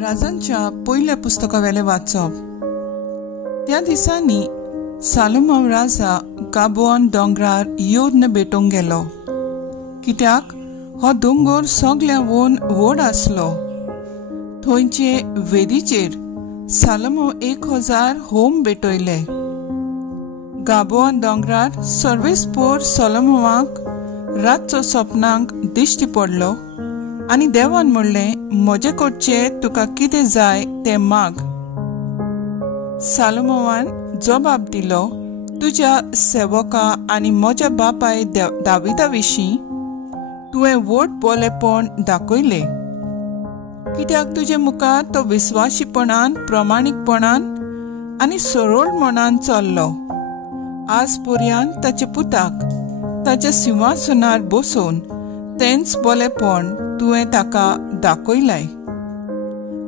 राजांच्या पयल्या पुस्तकावेले वाचप। त्या दिसांनी सालोमोन राजा गाबोन दोंगरार योद्न भेटोंक गेलो, कित्याक हो दोंगर सगळ्या व्हड आसलो। थंयचे वेदीचेर सालोमोन 1000 होम भेटयले। गाबोन दोंगरार सर्वेस्पोर सोलोमोनाक रातचो सपनांक दिश्टी पडलो आनी देवान म्हणलें, म्हजे कडचें तुका कितें जाय तें माग। सालोमोनान जबाब दिलो, तुज्या सेवका आनी म्हज्या बापाय दाविदा विशीं तुवें व्हड बोलेपण दाखयलें, कित्याक तुजे मुखार तो विस्वाशीपणान, प्रामाणीकपणान आनी सरळ मनान चल्लो। आज पर्यंत ताचे पुताक ताच्या सिंहासनार बसोवन तेंच बोलेपण तुवें ताका दाखयलाय।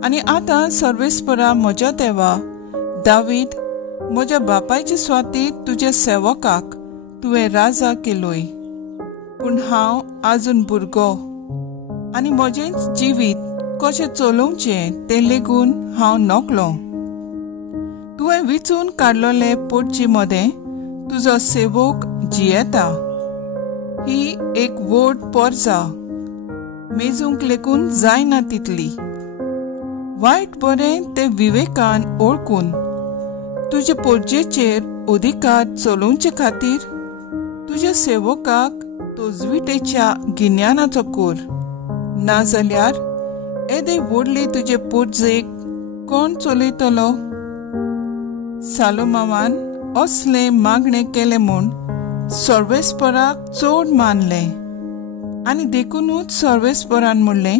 आनी आतां सर्वेस्परा म्हज्या देवा दावीद म्हज्या बापायचे स्वातीत तुज्या सेवकाक तुवें राजा केलोय। पूण हांव आजून भुरगो आनी म्हजें जिवीत कशें चलोवचें तें लेगून हांव नकलो। तुवें विचून काडलोले पोटची मदें तुजो सेवक जियेता। ही एक व्हड पर्जा, मेजूंक लेगून जायना तितली। वायट बरें ते विवेकान ओळखून तुजे पोरजेचेर अधिकार चलोवचे खातीर तुज्या सेवकाक तोजविटेच्या गिन्यानाचो कोर, नाजाल्यार येदे व्हडले तुजे पोरजेक कोण चलयतलो। सालोमोनान असले मागणे केले म्हूण सर्वेस्पराक चड मानलें आनी देखूनच सर्वेस्परान म्हणलें,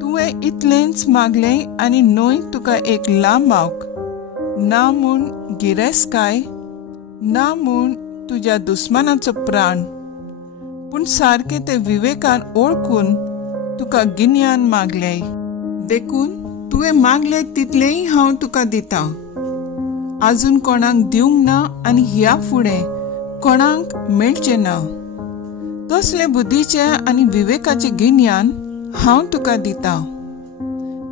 तुवें इतलेंच मागलें आनी न्हय तुका एक लांबावक, ना म्हूण गिरेस्काय, ना म्हूण तुज्या दुस्मानाचो प्राण, पूण सारकें ते विवेकान ओळखून तुका गिन्यान मागलें। देखून तुवें मागलें तितलेंय हांव तुका दितां। आजून कोणाक दिवंक ना आनी ह्या फुडें कोणाक मेळचें ना। तसले बुद्धीचे आनी विवेकाचे गिन्यान हांव तुका दितां।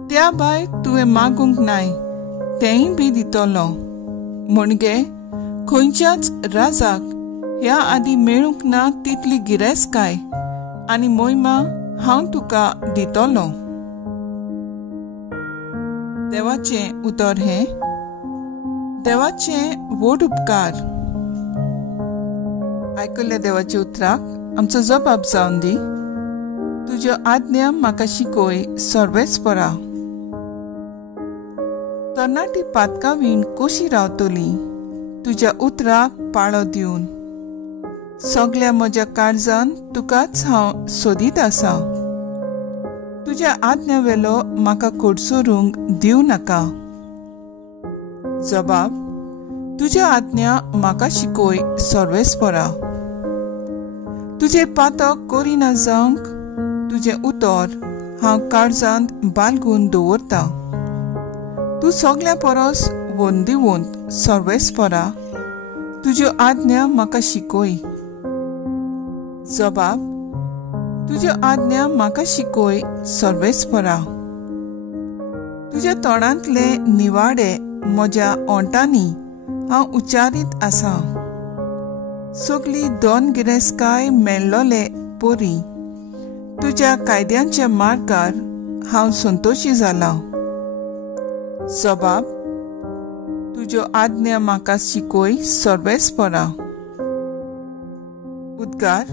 त्या भायर तुवें मागूंक नाय, तेंय बी दितलो। म्हणजे खंयच्याच राजाक ह्या आदी मेळूंक ना तितली गिरेस्काय आनी मोहिमा हांव तुका दितलो। देवाचें उतर हें, देवाचें व्हड उपकार। आयकल्ल्या देवाच्या उतराक आमचो जबाब जावन दी। तुज्यो आज्ञा म्हाका शिकोय सर्वेस्परा। तरणाटी पातकावीण कशी रावतली तुज्या उतराक पाळो दिवन। सगळ्या म्हज्या काळजान तुकाच हांव सोदीत आसां। तुज्या आज्ञा वेलो म्हाका कोडसरूंक दिव नाका। जबाब, तुज्या आज्ञा म्हाका शिकोय सर्वेस्परा। तुजे पातक कोरिना जावंक तुजे उतर हांव काळजांत बाळगून दवरता। तूं सगळ्या परस वंदिवंत सर्वेस्परा, तुज्यो आज्ञा म्हाका शिकोय। जबाब, तुज्यो आज्ञा म्हाका शिकोय सर्वेस्परा। तुज्या तोंडांतले निवाडे म्हज्या ओंटांनी हांव उच्चारीत आसां। सगळी दोन गिरेस्काय मेळ्ळोले पोरी तुज्या कायद्यांच्या मार्गार हांव संतोशी जालां। जबाब, तुज्यो आज्ञा म्हाका शिकोय सर्वेस्परा। उद्गार,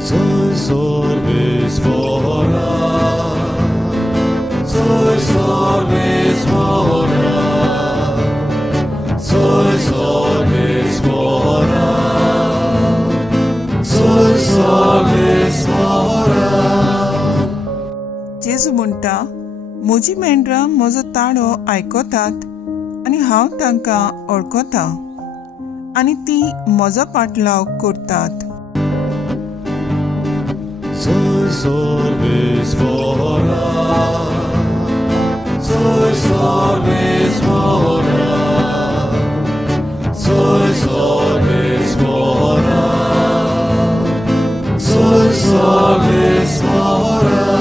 Soy सर्वेस्परा, soy सर्वेस्परा, soy सर्वेस्परा, soy सर्वेस्परा। जेजू म्हणटा, म्हजी मेंढरां म्हजो ताळो आयकतात आनी हांव तांकां वळखतां आनी ती म्हजो पाटलाव करतात। Soy सर्वेस्परा, soy सर्वेस्परा, soy सर्वेस्परा, soy सर्वेस्परा।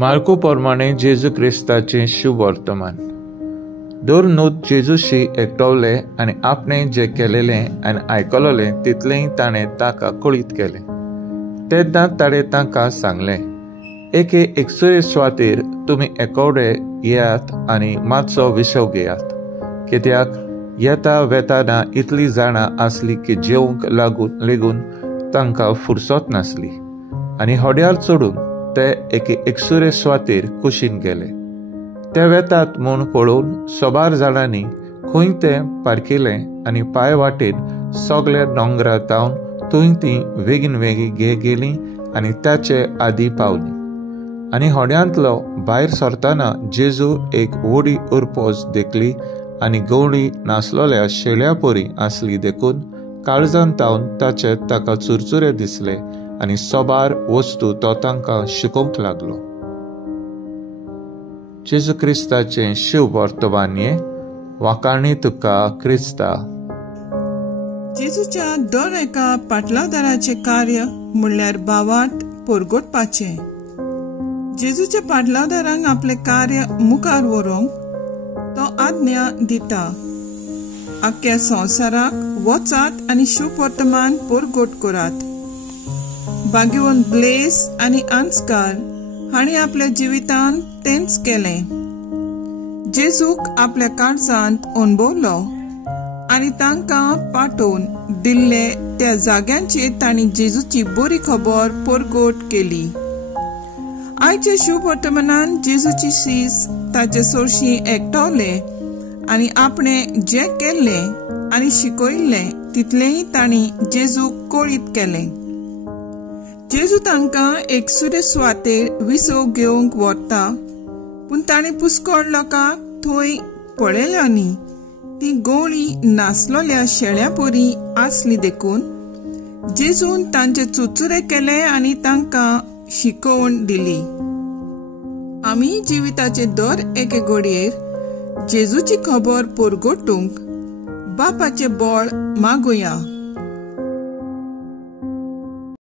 मार्को प्रमाणे जेजू क्रिस्ताचे शुभ वर्तमान. दर न्हूत जेजूशी एकटवले आनी आपणें जे केलेले आनी आयकलोले तितलेंय ताणें ताका कळीत केलें. तेन्ना ताणें तांकां सांगलें, एके एकसुरे सुवातेर तुमी एकवडे येयात आनी मातसो विसव घेयात, कित्याक येता वेताना इतलीं जाणां आसलीं की जेवंक लेगून तांकां फुरसत नासली. आनी होड्यार चडून ते एके एकसुरे सुवातेर कुशीन गेले. ते वेतात म्हूण पळोवन सोबार जाणांनी खंय तें पारकिलें आनी पांय वाटेन सगळे दोंगरा तावन थंय तीं वेगीन गेलीं आनी ताचे आदीं पावलीं. आनी होड्यांतलो भायर सरतना जेजू एक व्हडी उरपोस देखली आनी गवळी नासलोल्या शेळ्या पोरी आसली देखून काळजान तावन ताका चुरचुरे दिसले आनी सोबार वस्तू तो तांकां शिकोवंक लागलो. जेजू क्रिस्ताचें शुभ वर्तमान्ये. वाकाणी तुका क्रिस्ता. जेजूच्या दर एका पाटलावदाराचे कार्य म्हणल्यार भावार्थ परगटपाचें. जेजूच्या पाटलावदारांक आपले कार्य मुखार व्हरूंक तो आज्ञा दिता. आख्या संवसाराक वचात आनी शुभ वर्तमान परगट करात. भाग्यवन ब्लेस आनी आंस्कार हांणी आपल्या जिवितांत तेंच केलें. जेजूक आपल्या काळजांत अणभवलो आनी तांकां पाठोवन दिल्ले त्या जाग्यांचेर तांणी जेजूची बरी खबर परगट केली. आयच्या शुभ वर्तमानान जेजूची सीस ताचे सोरशी एकटवले आनी आपणें जें केल्लें आनी शिकयल्लें तितलेंय तांणी जेजूक कळीत केलें. जेजू तांकां एकसुरे सुवातेर विसव घेवंक व्हरता, पूण ताणें पुष्कळ लोकांक थंय पळयल्यांनी ती गवळी नासलोल्या शेळ्या पोरी आसली देखून जेजून तांचे चुचुरे केले आनी तांकां शिकोवण दिली. आमी जिविताचे दर एके घडयेर जेजूची खबर परगटूंक बापाचे बळ मागुया.